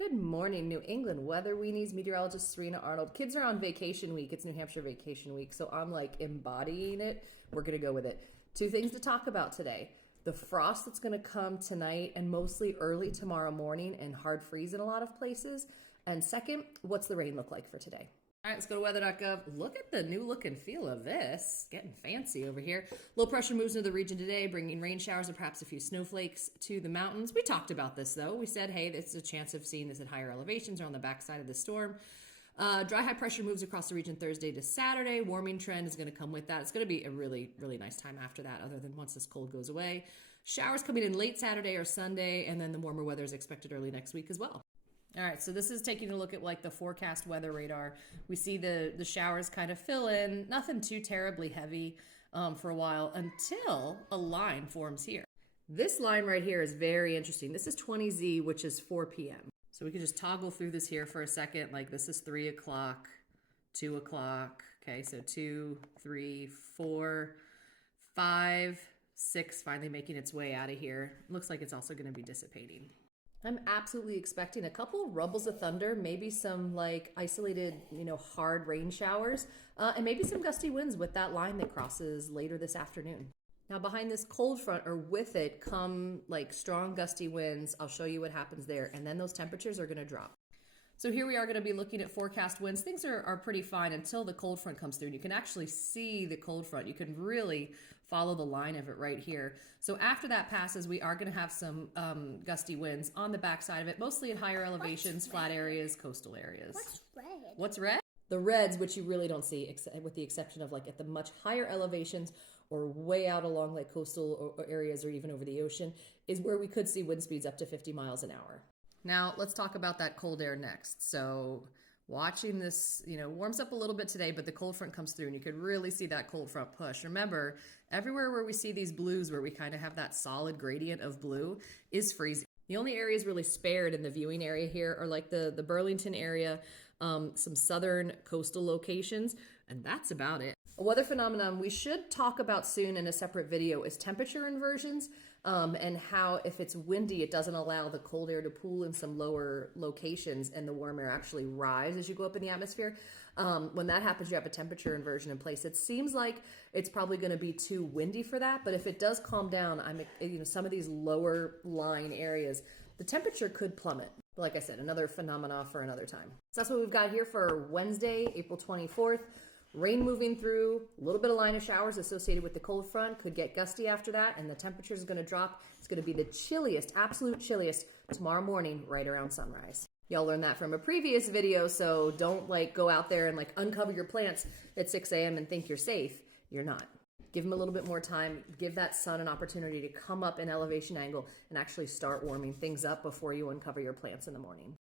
Good morning, New England weather weenies. Meteorologist Serena Arnold. Kids are on vacation week. It's New Hampshire vacation week, so I'm like embodying it. We're going to go with it. Two things to talk about today. The frost that's going to come tonight and mostly early tomorrow morning and hard freeze in a lot of places. And second, what's the rain look like for today? All right, let's go to weather.gov. Look at the new look and feel of this. Getting fancy over here. Low pressure moves into the region today, bringing rain showers and perhaps a few snowflakes to the mountains. We talked about this, though. We said, hey, there's a chance of seeing this at higher elevations or on the backside of the storm. Dry high pressure moves across the region Thursday to Saturday. Warming trend is going to come with that. It's going to be a really, really nice time after that, other than once this cold goes away. Showers coming in late Saturday or Sunday, and then the warmer weather is expected early next week as well. All right, so this is taking a look at like the forecast weather radar. We see the showers kind of fill in, nothing too terribly heavy for a while until a line forms here. This line right here is very interesting. This is 20Z, which is 4 p.m. So we can just toggle through this here for a second. Like this is 3 o'clock, 2 o'clock. Okay, so 2, 3, 4, 5, 6 finally making its way out of here. Looks like it's also going to be dissipating. I'm absolutely expecting a couple rumbles of thunder, maybe some like isolated, hard rain showers, and maybe some gusty winds with that line that crosses later this afternoon. Now behind this cold front or with it come like strong gusty winds. I'll show you what happens there. And then those temperatures are going to drop. So here we are going to be looking at forecast winds. Things are pretty fine until the cold front comes through. And you can actually see the cold front. You can really follow the line of it right here. So after that passes, we are going to have some gusty winds on the backside of it, mostly at higher elevations, flat areas, coastal areas. What's red? What's red? The reds, which you really don't see, with the exception of like at the much higher elevations or way out along like coastal areas or even over the ocean, is where we could see wind speeds up to 50 miles an hour. Now, let's talk about that cold air next. So watching this, warms up a little bit today, but the cold front comes through and you could really see that cold front push. Remember, everywhere where we see these blues, where we kind of have that solid gradient of blue, is freezing. The only areas really spared in the viewing area here are like the Burlington area, some southern coastal locations, and that's about it. A weather phenomenon we should talk about soon in a separate video is temperature inversions. And how if it's windy, it doesn't allow the cold air to pool in some lower locations and the warm air actually rise as you go up in the atmosphere. When that happens, you have a temperature inversion in place. It seems like it's probably going to be too windy for that, but if it does calm down, some of these lower lying areas, the temperature could plummet. But like I said, another phenomena for another time. So that's what we've got here for Wednesday, April 24th. Rain moving through, a little bit of line of showers associated with the cold front, could get gusty after that, and the temperature is going to drop. It's going to be the chilliest, absolute chilliest tomorrow morning right around sunrise. Y'all learned that from a previous video, so don't go out there and uncover your plants at 6 a.m. and think you're safe. You're not. Give them a little bit more time. Give that sun an opportunity to come up in elevation angle and actually start warming things up before you uncover your plants in the morning.